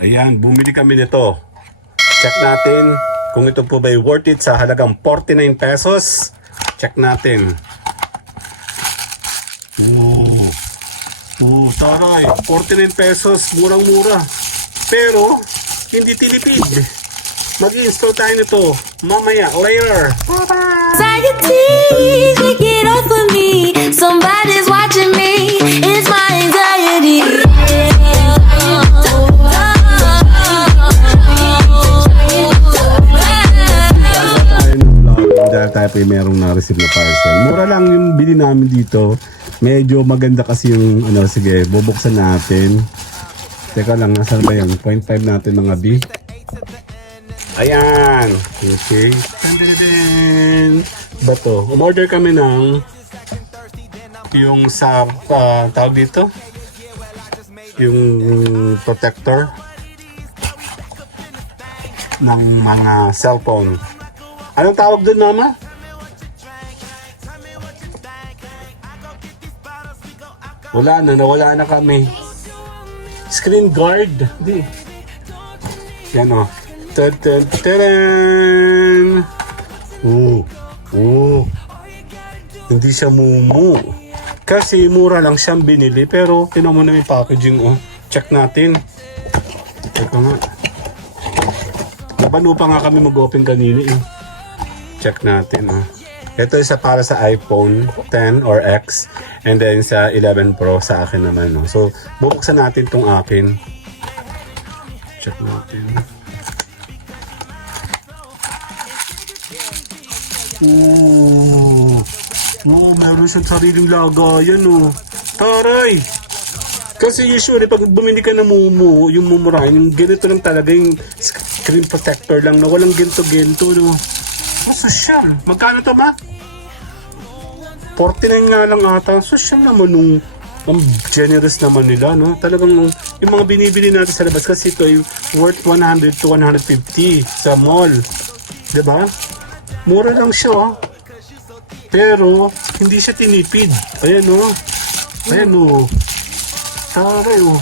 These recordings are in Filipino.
Ayan, bumili kami nito. Check natin kung ito po ba'y worth it sa halagang 49 pesos. Check natin. Taray, 49 pesos, murang-mura. Pero, hindi tinipid. Mag-install tayo nito mamaya, later. Anxiety, take it off of me. Somebody's watching me. It's my anxiety. Dahil tayo pa merong na-receive na parcel. Mura lang yung bili namin dito. Medyo maganda kasi yung sige, bubuksan natin. Teka lang, nasan ba yun? 0.5 natin mga B. Ayan. Okay. Tandadadin. Bato. Umorder kami ng yung sa tawag dito. Yung protector ng mga cellphone. Anong tawag doon, mama? Nawala na kami. Screen guard. Di. Yan o. Tadadadadam. Hindi siya mumu. Kasi mura lang siyang binili. Pero tinan mo na yung packaging o. Check natin. Teka nga. Napano pa nga kami mag-open kanina eh. Check natin o. Ito isa para sa iPhone 10 or X. And then sa 11 Pro sa akin naman. No? So, bubuksan natin tong akin. Check natin. Meron siyang sariling lagayan. Taray! Kasi usually, pag bumili ka ng Mumu, yung mumurahin, yung ganito lang talaga, yung screen protector lang na walang ginto-ginto. No? Social. Magkano to, ma? 49 nga lang ata. Social naman nung ang generous naman nila, no? Talagang yung mga binibili natin sa labas kasi ito ay worth 100 to 150 sa mall. Diba? Mura lang siya, oh. Pero, hindi siya tinipid. Ayan, oh. Ayan, oh. Taray, oh.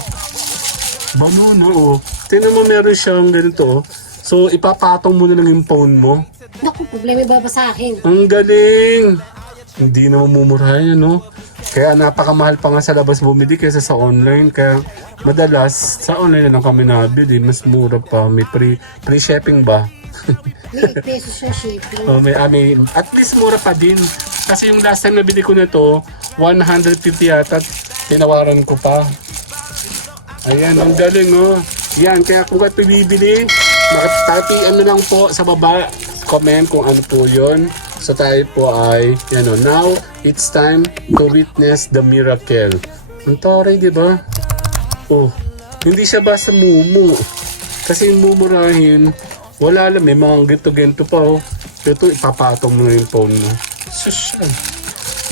Banuna, oh. Tingnan mo, meron siyang ganito, oh. So, ipapatong mo na lang yung phone mo. Naku, problema ba sa akin? Ang galing! Hindi na mamumurahin, no? Kaya napakamahal pa nga sa labas bumili kaysa sa online. Kaya madalas sa online na lang kami nabili. Mas mura pa. May free shipping ba? May 8 pesos na shipping. May, at least mura pa din. Kasi yung last time nabili ko na to, 150 yata. Tinawaran ko pa. Ayan, ang galing, no? Yan, kaya kung ito bibili, makatapian na lang po sa baba. Comment kung ano po yun. So tayo po ay, now it's time to witness the miracle. Ang taray, di ba? Oh, hindi siya basta mumu. Kasi yung mumurahin, wala lang, may mga gento-gento pa, oh. Ito, ipapatong mo na yung phone mo. Social.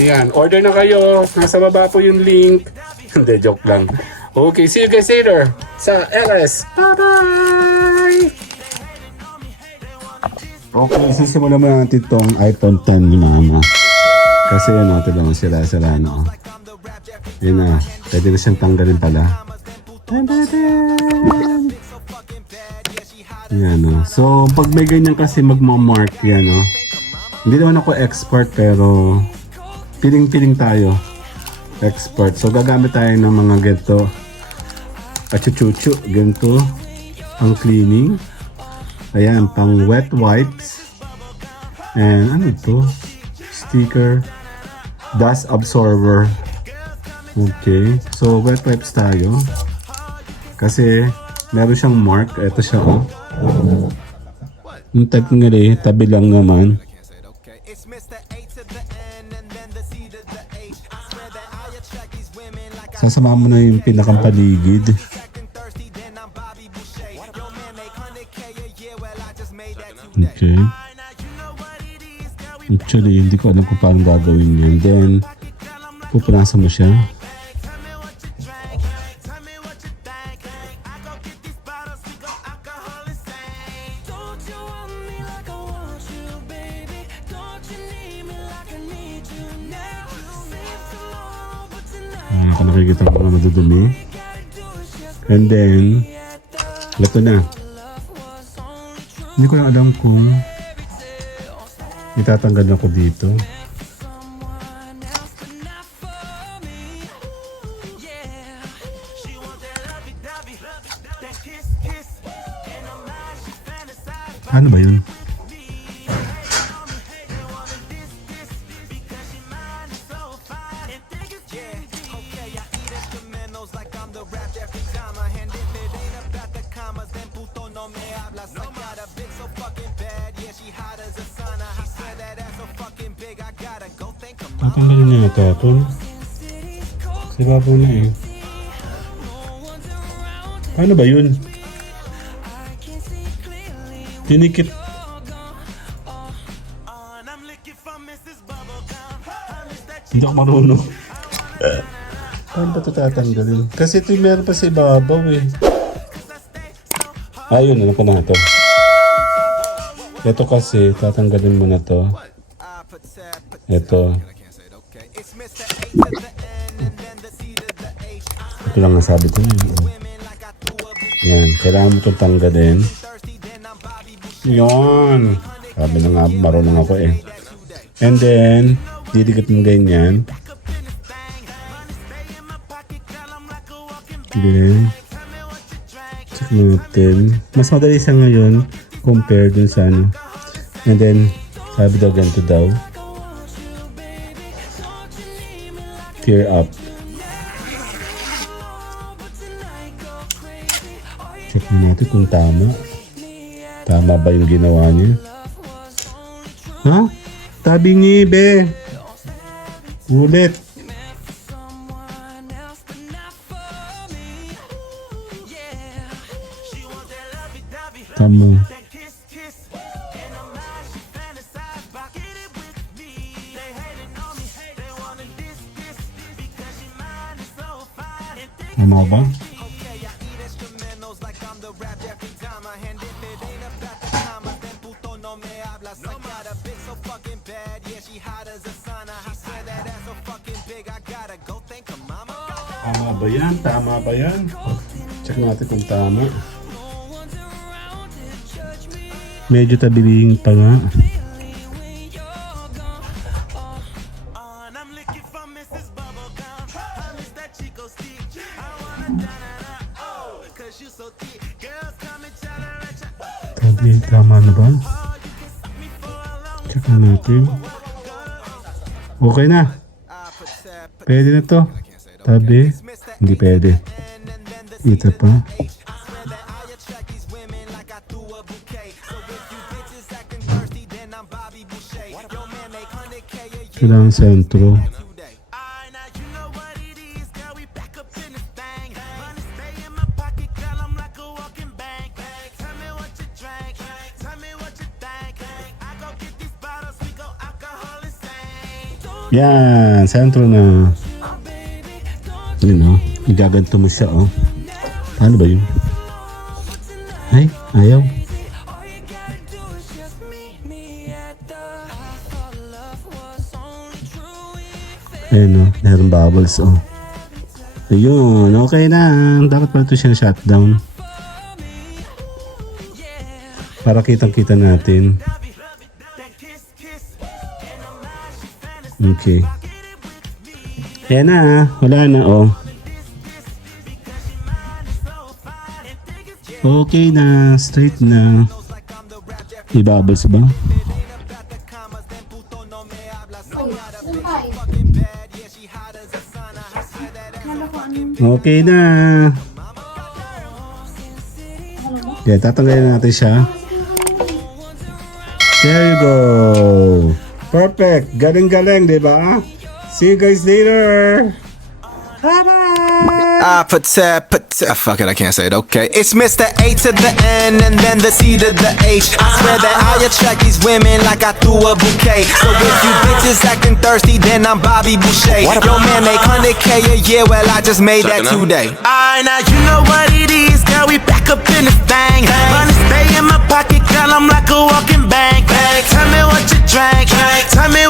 Yan, order na kayo. Nasa baba po yung link. Hindi, joke lang. Okay, see you guys later sa LS. Bye-bye! Okay, sisimulan mo natin itong iPhone 10 ni mama. Kasi ito lang sila-sila, no? Yun na, pwede na siyang tanggalin pala. Yan, no? So, pag may ganyan kasi magmamark yan, no? Hindi naman ako expert, pero piling-piling tayo. Expert. So, gagamit tayo ng mga ganito. Achuchuchu, ganito. Ang cleaning. Ayan, pang wet wipes. And ano ito? Sticker. Dust absorber. Okay. So, wet wipes tayo. Kasi, meron siyang mark. Ito siya, oh. Yung technically, tabi lang naman. Sasama mo na yung pinakang paligid. Okay. Actually, hindi ko alam kung paano gagawin yan. Then, pupunasan mo siya. Nakikita ko na madudumi. And then, Ito na. Hindi ko lang alam kung itatanggal ako dito. Ano ba yun? Tatanggalin niya ito ito. Kasi babo na eh. Paano ba yun? Tinikit. Hindi ako marunong. Paano ba ito tatanggalin? Kasi ito meron pa sa ibabaw eh. Ayun, alam ko na ito. Ito kasi, tatanggalin mo na to. Ito. Ito lang ang sabi ko yun. Yan, kailangan mo itong tanggalin. Yan. Sabi na nga, marunong ako eh. And then, didikit mo ganyan. Then, check natin. Mas madali siya ngayon compare dun sa ano. And then, sabi daw ganito daw. Tear up. Check natin kung tama. Tama ba yung ginawa niya? Ha? Tabi niya, be. Ulit. Tama. Tama ba? Tama ba yan? Tama ba yan? Check natin kung tama. Medyo tabiling pa nga. Tabi, tama na ba? Check natin. Okay na. Pwede na to. Tabi. Hindi pwede. Ito pa. Kailangan sentro. Yan, sentro na. Yun o, igaganto mo siya o. Paano ba yun? Ay, ayaw. Ayun o, meron bubbles o. Ayun, okay na. Dapat pala ito siyang shutdown. Para kitang-kita natin. Okay. Ayan na, wala na oh. Okay na, straight na. I-bubbles ba? Okay na. Okay, tatanggalin natin siya. There you go. Perfect. Galing-galing, di ba? See you guys later. Bye-bye. Fuck it, I can't say it. Okay, it's Mr. A to the N and then the C to the H. I swear that I attract these women like I threw a bouquet. So if you bitches acting thirsty, then I'm Bobby Boucher. Your man make 100K a year, well I just made that today. Alright, now you know what it is, girl. We back up in this thing. Money stay in my pocket, girl. I'm like a walking bank. Tell me what you drank. Tell me.